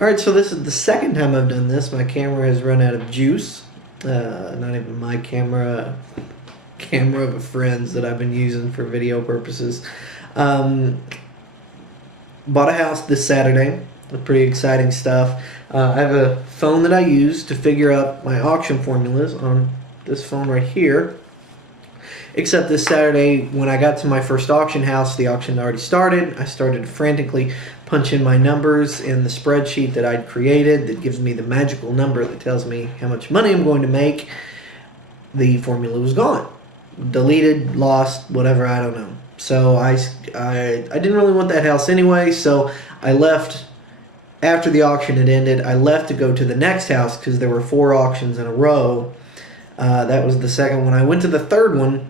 Alright, so this is the second time I've done this. My camera has run out of juice. Not even my camera, camera of a friend's that I've been using for video purposes. Bought a house this Saturday. Pretty exciting stuff. I have a phone that I use to figure out my auction formulas on this phone right here. Except this Saturday, when I got to my first auction house, the auction already started. I started to frantically punch in my numbers in the spreadsheet that I'd created that gives me the magical number that tells me how much money I'm going to make. The formula was gone. Deleted, lost, whatever, I don't know. So I didn't really want that house anyway, so I left. After the auction had ended, I left to go to the next house because there were 4 auctions in a row. That was the second one. I went to the third one,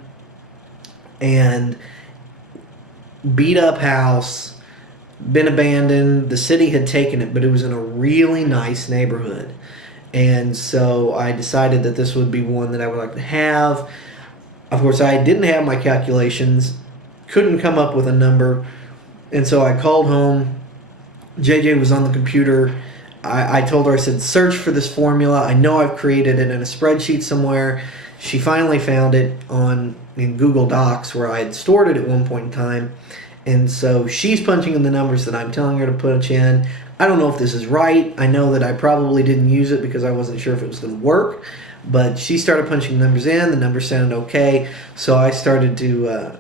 and beat up house, been abandoned. The city had taken it, but it was in a really nice neighborhood. And so I decided that this would be one that I would like to have. Of course, I didn't have my calculations, couldn't come up with a number, and so I called home. JJ was on the computer. I told her, I said, search for this formula. I know I've created it in a spreadsheet somewhere. She finally found it in Google Docs where I had stored it at one point in time. And so she's punching in the numbers that I'm telling her to punch in. I don't know if this is right. I know that I probably didn't use it because I wasn't sure if it was going to work. But she started punching numbers in. The numbers sounded okay. So I started to...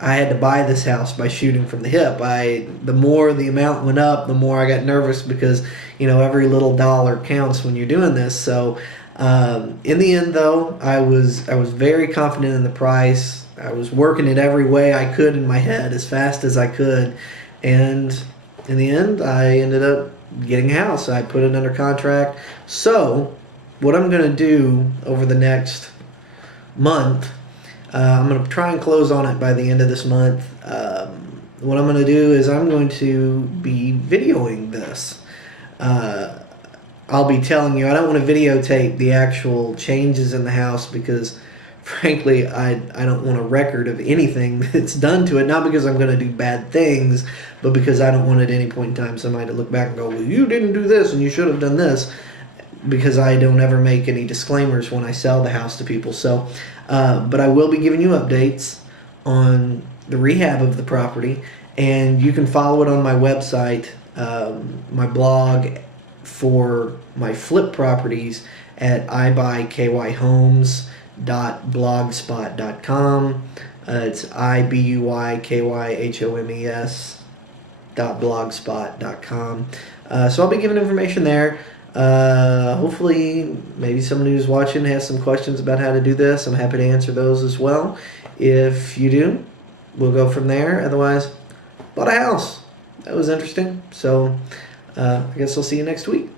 I had to buy this house by shooting from the hip. The more the amount went up, the more I got nervous because, you know, every little dollar counts when you're doing this. So in the end, though, I was very confident in the price. I was working it every way I could in my head as fast as I could. And in the end, I ended up getting a house. I put it under contract. So what I'm going to do over the next month, I'm going to try and close on it by the end of this month. What I'm going to do is I'm going to be videoing this. I'll be telling you, I don't want to videotape the actual changes in the house because, frankly, I don't want a record of anything that's done to it. Not because I'm going to do bad things, but because I don't want at any point in time somebody to look back and go, well, you didn't do this and you should have done this. Because I don't ever make any disclaimers when I sell the house to people. So, but I will be giving you updates on the rehab of the property, and you can follow it on my website, my blog for my flip properties at ibuykyhomes.blogspot.com. It's ibuykyhomes.blogspot.com. So I'll be giving information there. Hopefully maybe somebody who's watching has some questions about how to do this. I'm happy to answer those as well. If you do, we'll go from there. Otherwise, bought a house. That was interesting. So I guess I'll see you next week.